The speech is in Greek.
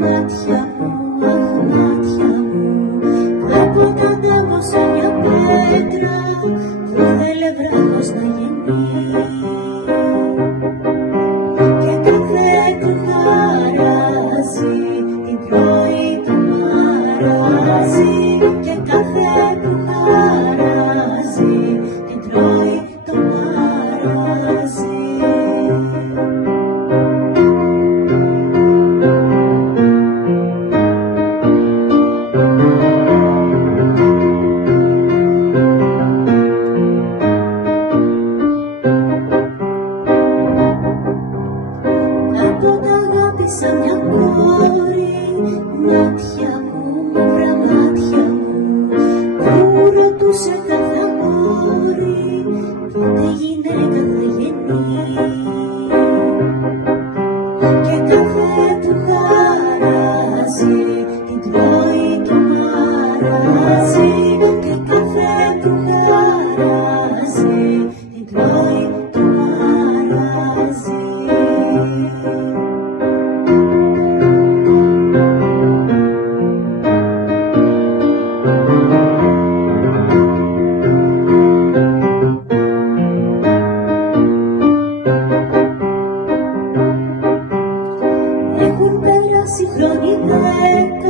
μάτια μου, αχ μάτια μου, βλέπω τα νεύω σε μια πέτρα που θέλε βράχος να γεννεί. Και κάθε που χαράζει την τρώει το μαράζι. Και κάθε που χαράζει την τρώει το μαράζι. Κάποτε αγάπησα μια κόρη, μάτια μου, μαύρα μάτια μου, που ρωτούσε κάθε αγόρι πότε γυναίκα θα γεννεί. Και κάθε που χαράζει την τρώει το μαράζι. Και κάθε που χαράζει την τρώει το μαράζι. Έχουν περάσει χρόνοι 10